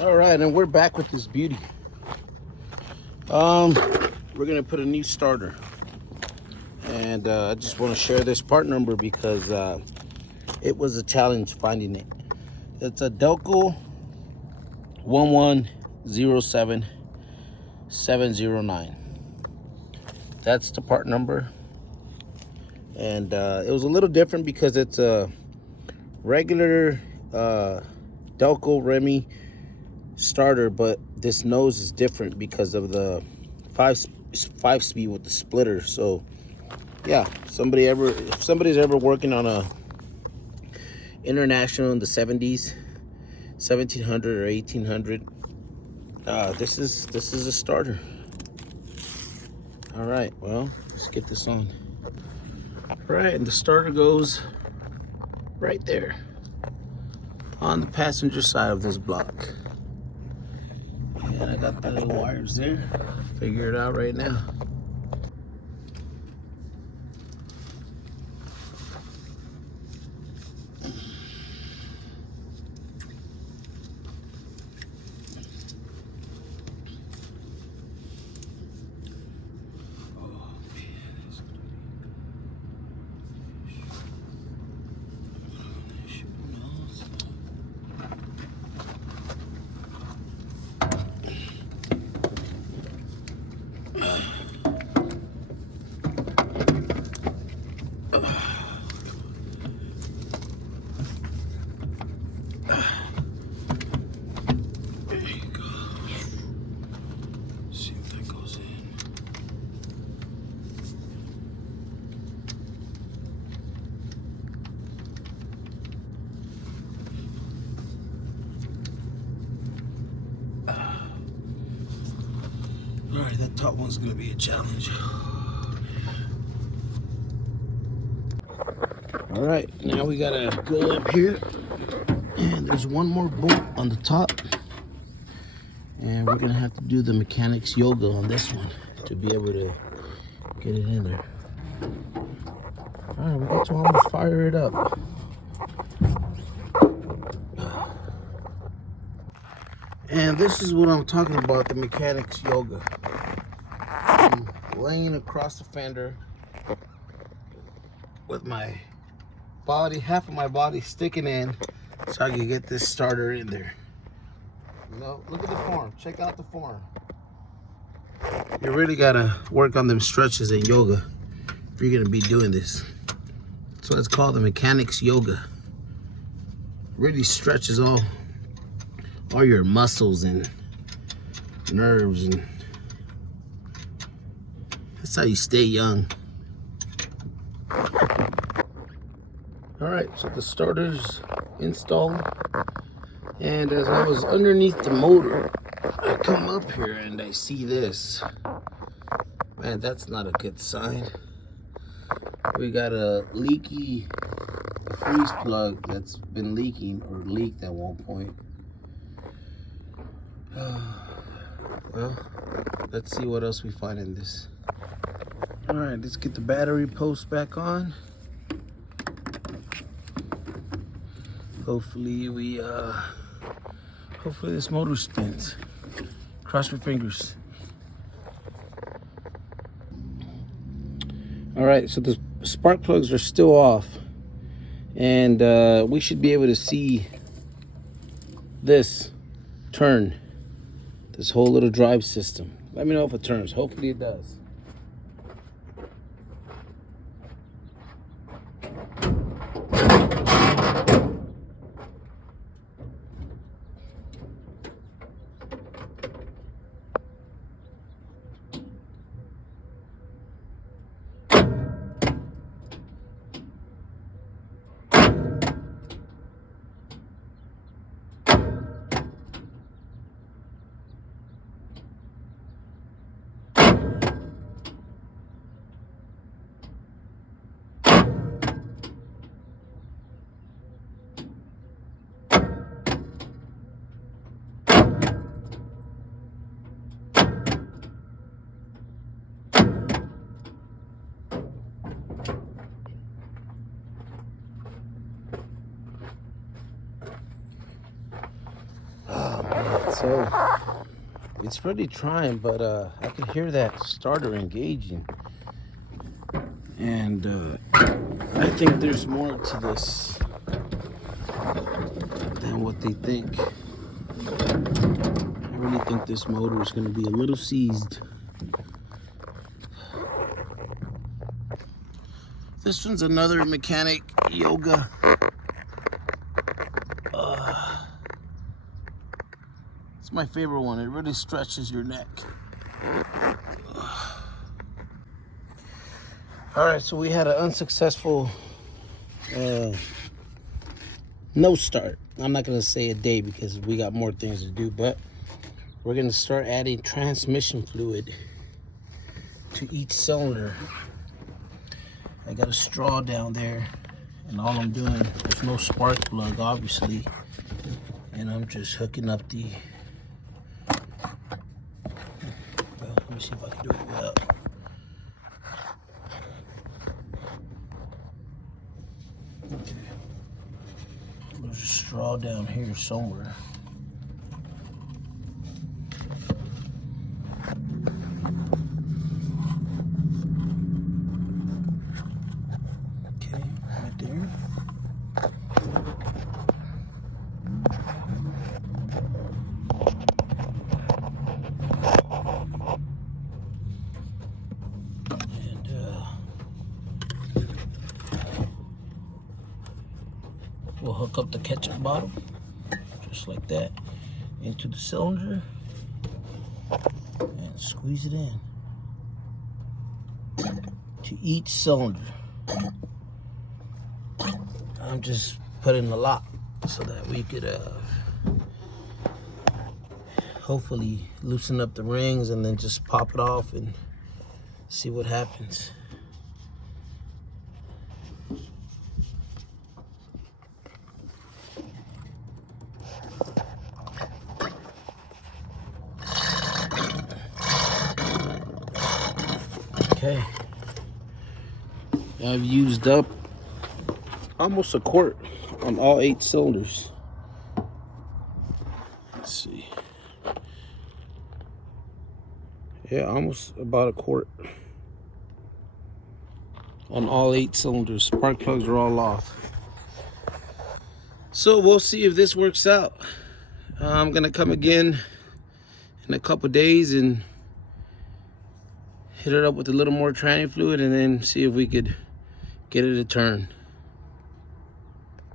All right, and we're back with this beauty. We're gonna put a new starter, and I just want to share this part number because it was a challenge finding it. It's a Delco 1107709. That's the part number, and it was a little different because it's a regular Delco Remy starter, but this nose is different because of the five speed with the splitter. So yeah, if somebody's ever working on a international in the 70s, 1700 or 1800, this is a starter. All right, well, let's get this on. All right, and the starter goes right there on the passenger side of this block. And I got the little wires there. Figure it out right now. There you go. See if that goes in. All right, that top one's gonna be a challenge. All right, now we gotta go up here, and there's one more bolt on the top, and we're gonna have to do the mechanics yoga on this one to be able to get it in there. All right, we got to almost fire it up. And this is what I'm talking about, the mechanics yoga. I'm laying across the fender with my body, half of my body sticking in so I can get this starter in there. You know, look at the form. Check out the form. You really gotta work on them stretches in yoga if you're gonna be doing this. That's what it's called, the mechanics yoga. Really stretches all your muscles and nerves, and that's how you stay young. All right, so the starter's installed, and as I was underneath the motor, I come up here and I see this. Man, that's not a good sign. We got a leaky freeze plug that's been leaking, or leaked at one point. Well, let's see what else we find in this. All right, let's get the battery post back on. Hopefully hopefully this motor spins. Cross your fingers. All right, so the spark plugs are still off, and we should be able to see this turn, this whole little drive system. Let me know if it turns. Hopefully it does. So it's really trying, but I can hear that starter engaging. And I think there's more to this than what they think. I really think this motor is going to be a little seized. This one's another mechanic yoga. It's my favorite one. It really stretches your neck. All right, so we had an unsuccessful no start. I'm not gonna say a day because we got more things to do, but we're gonna start adding transmission fluid to each cylinder. I got a straw down there, and all I'm doing, there's no spark plug obviously, and I'm just hooking up the, well, let me see if I can do it without. Okay. There's a straw down here somewhere. Okay, right there. And we'll hook up the ketchup bottle, just like that, into the cylinder and squeeze it in to each cylinder. I'm just putting a lot so that we could hopefully loosen up the rings and then just pop it off and see what happens. Okay, I've used up almost a quart on all 8 cylinders. Let's see. Yeah, almost about a quart on all 8 cylinders. Spark plugs are all off. So we'll see if this works out. I'm gonna come again in a couple days and hit it up with a little more tranny fluid and then see if we could get it to turn.